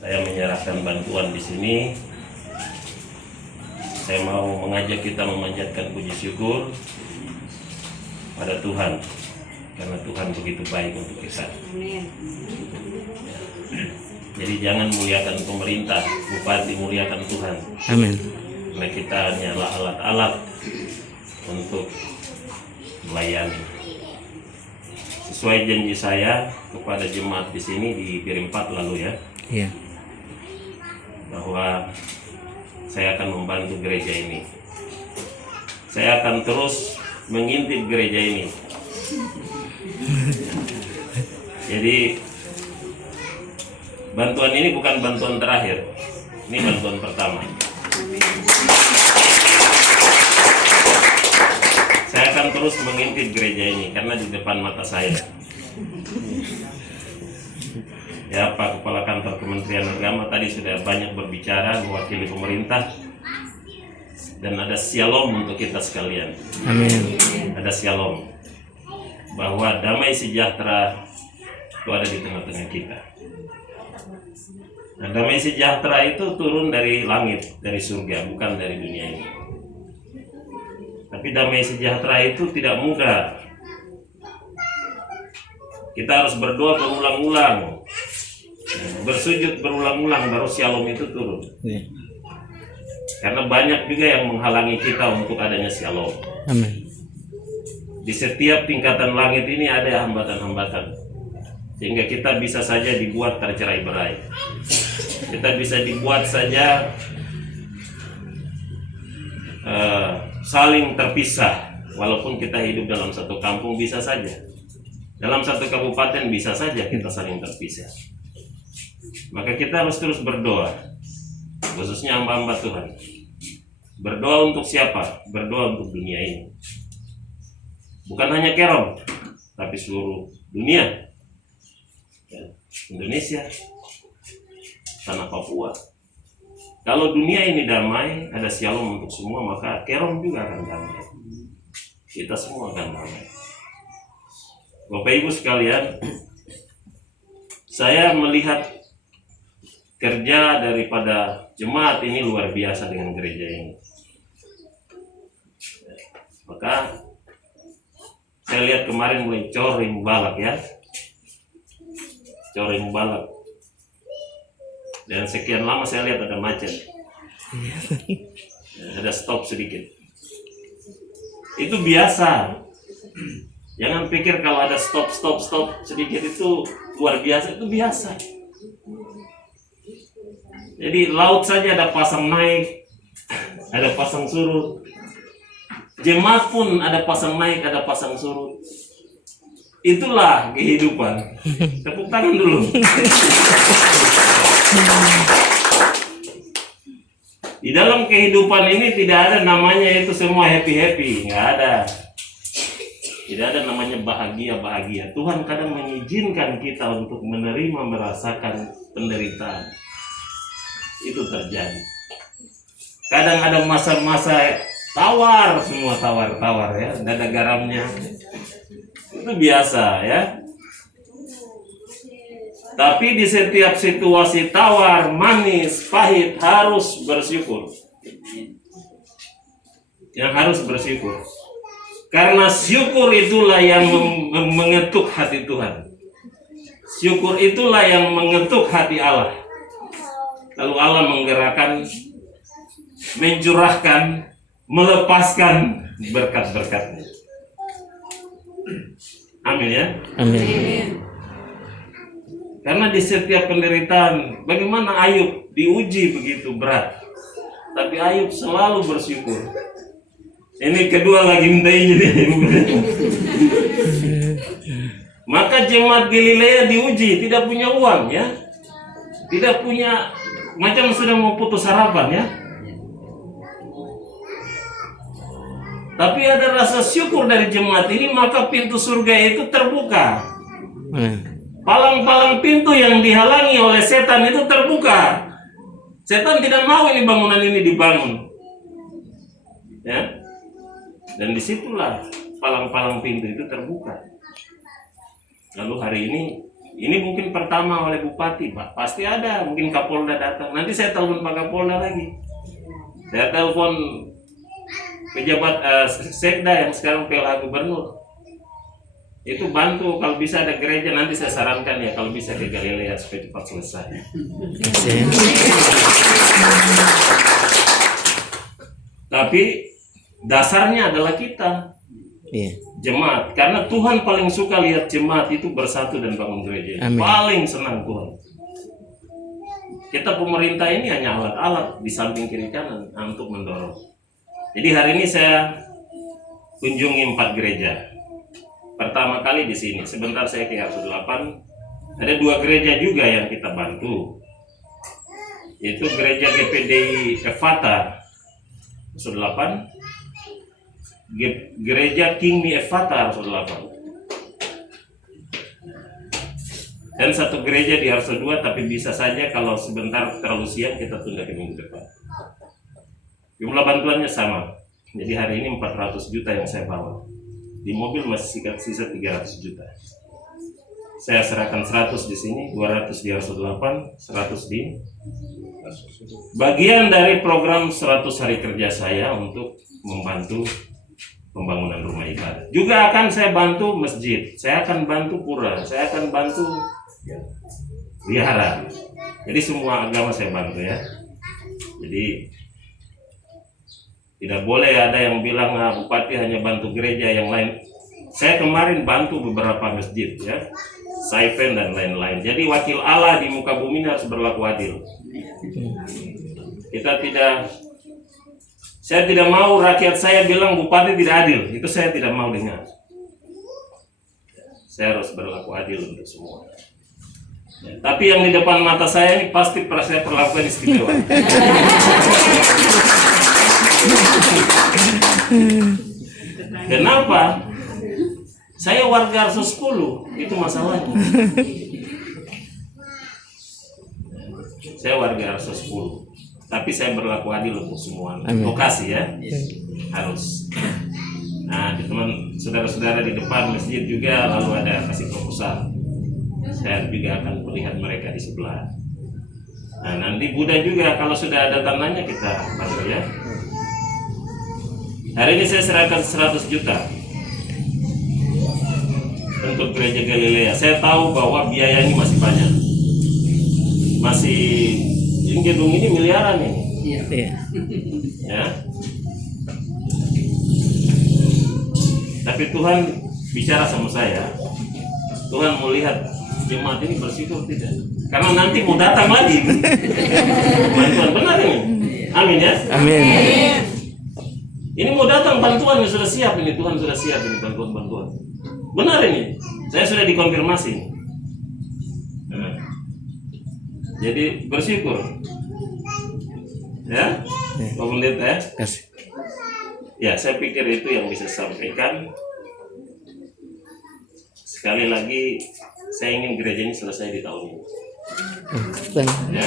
Saya menyerahkan bantuan di sini. Saya mau mengajak kita memanjatkan puji syukur pada Tuhan, karena Tuhan begitu baik untuk kita. Jadi jangan muliakan pemerintah, bupati, muliakan Tuhan. Amin. Karena kita hanyalah alat-alat untuk melayani. Sesuai janji saya kepada jemaat di sini di Piring 4 lalu ya, Iya. bahwa saya akan membantu gereja ini. Saya akan terus mengintip gereja ini. Jadi bantuan ini bukan bantuan terakhir, ini bantuan pertama. Saya akan terus mengintip gereja ini karena di depan mata saya. Ya, Pak Kepala Kantor Kementerian Agama tadi sudah banyak berbicara mewakili pemerintah, dan ada shalom untuk kita sekalian. Amin. Ada shalom bahwa damai sejahtera itu ada di tengah-tengah kita. Nah, damai sejahtera itu turun dari langit, dari surga, bukan dari dunia ini. Tapi damai sejahtera itu tidak mudah. Kita harus berdoa berulang-ulang, bersujud berulang-ulang, baru shalom itu turun. Karena banyak juga yang menghalangi kita untuk adanya shalom. Amin. Di setiap tingkatan langit ini ada hambatan-hambatan, sehingga kita bisa saja dibuat tercerai-berai. Kita bisa dibuat saja saling terpisah, walaupun kita hidup dalam satu kampung bisa saja. Dalam satu kabupaten bisa saja kita saling terpisah. Maka kita harus terus berdoa, khususnya hamba-hamba Tuhan. Berdoa untuk siapa? Berdoa untuk dunia ini. Bukan hanya Kerom, tapi seluruh dunia. Indonesia, tanah Papua. Kalau dunia ini damai, ada shalom untuk semua, maka Kerom juga akan damai. Kita semua akan damai. Bapak Ibu sekalian, saya melihat kerja daripada jemaat ini luar biasa dengan gereja ini. Maka saya lihat kemarin mulai coring balak ya, coring balak. Dan sekian lama saya lihat ada macet, ada stop sedikit. Itu biasa. Jangan pikir kalau ada stop sedikit itu luar biasa, itu biasa. Jadi laut saja ada pasang naik, ada pasang surut. Jemaat pun ada pasang naik, ada pasang surut. Itulah kehidupan. Tepuk tangan dulu. Di dalam kehidupan ini tidak ada namanya itu semua happy-happy, nggak ada. Tidak ada namanya bahagia-bahagia. Tuhan kadang mengizinkan kita untuk menerima, merasakan penderitaan. Itu terjadi. Kadang ada masa-masa tawar, semua tawar-tawar ya, dada garamnya. Itu biasa ya. Tapi di setiap situasi tawar, manis, pahit harus bersyukur. Yang harus bersyukur. Karena syukur itulah yang mengetuk hati Tuhan. Syukur itulah yang mengetuk hati Allah. Lalu Allah menggerakkan, mencurahkan, melepaskan berkat-berkatnya. Amin ya. Amin. Karena di setiap penderitaan, bagaimana Ayub diuji begitu berat, tapi Ayub selalu bersyukur. Ini kedua lagi minta izin. Maka jemaat Galilea diuji, tidak punya uang ya, tidak punya, macam sudah mau putus harapan ya. Tapi ada rasa syukur dari jemaat ini, maka pintu surga itu terbuka. Palang-palang pintu yang dihalangi oleh setan itu terbuka. Setan tidak mau ini bangunan ini dibangun. Ya. Dan disitulah palang-palang pintu itu terbuka. Lalu hari ini Ini mungkin pertama oleh bupati, Pak. Pasti ada, mungkin Kapolda datang. Nanti saya telepon Pak Kapolda lagi. Saya telepon pejabat Sekda yang sekarang PLH Gubernur. Itu bantu kalau bisa ada gereja, nanti saya sarankan ya kalau bisa ke Galilea supaya cepat selesai. Tapi dasarnya adalah kita, jemaat, karena Tuhan paling suka lihat jemaat itu bersatu dan bangun gereja. Amin. Paling senang Tuhan. Kita pemerintah ini hanya alat-alat di samping kiri kanan untuk mendorong. Jadi hari ini saya kunjungi 4 gereja. Pertama kali di sini, sebentar saya ke Arso 8, ada 2 gereja juga yang kita bantu. Itu gereja GPDI Efata Arso 8, gereja King Mi Efata Arso 8. Dan 1 gereja di Arso 2, tapi bisa saja kalau sebentar terlalu siang kita tunda ke minggu depan. Jumlah bantuannya sama. Jadi hari ini 400 juta yang saya bawa. Di mobil masih sisa 300 juta. Saya serahkan 100 di sini, 200 di Arso 8, 100 di bagian dari program 100 hari kerja saya untuk membantu pembangunan rumah ibadah. Juga akan saya bantu masjid, saya akan bantu pura, saya akan bantu wihara. Jadi semua agama saya bantu ya. Jadi tidak boleh ada yang bilang bupati hanya bantu gereja, yang lain. Saya kemarin bantu beberapa masjid ya, Saifen dan lain-lain. Jadi wakil Allah di muka bumi harus berlaku adil. Saya tidak mau rakyat saya bilang bupati tidak adil. Itu saya tidak mau dengar. Saya harus berlaku adil untuk semua. Ya, tapi yang di depan mata saya ini pasti saya perlakukan istimewa. Kenapa? Saya warga Arso 10, itu masalahnya. Saya warga Arso 10, tapi saya berlaku adil untuk semua lokasi ya. Harus. Nah, teman saudara-saudara di depan masjid juga lalu ada kasih proposal. Saya juga akan melihat mereka di sebelah. Nah, nanti Buddha juga kalau sudah ada tanahnya kita bantu ya. Hari ini saya serahkan 100 juta untuk gereja Galilea. Saya tahu bahwa biayanya masih banyak. Ini gedung ini miliaran ini. Ya. Tapi Tuhan bicara sama saya. Tuhan mau lihat jemaat ini bersyukur tidak? Karena nanti mau datang lagi. Bantuan benar ini. Amin ya. Amin. Ini mau datang bantuan yang sudah siap ini, Tuhan sudah siap ini bantuan-bantuan. Benar ini, saya sudah dikonfirmasi. Nah, jadi bersyukur, ya, Pak Pendeta ya. Ya, saya pikir itu yang bisa saya sampaikan. Sekali lagi, saya ingin gereja ini selesai di tahun ini. Ya.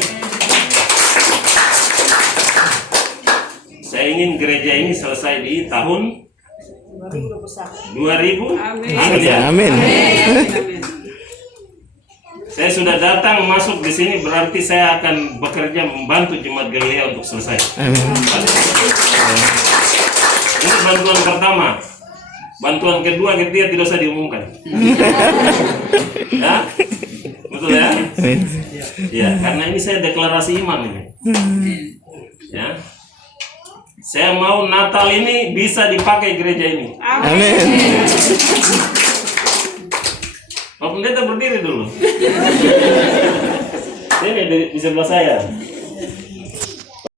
Saya ingin gereja ini selesai di tahun 2000. Amin. Ya? Amin. Saya sudah datang masuk di sini, berarti saya akan bekerja membantu jemaat Galilea untuk selesai. Amin. Ini bantuan pertama. Bantuan kedua, ketiga tidak usah diumumkan. Ya, betul ya? Ya, karena ini saya deklarasi iman ini. Ya. Saya mau Natal ini bisa dipakai gereja ini. Amin. Pak Pendeta berdiri dulu. Ini di sebelah saya.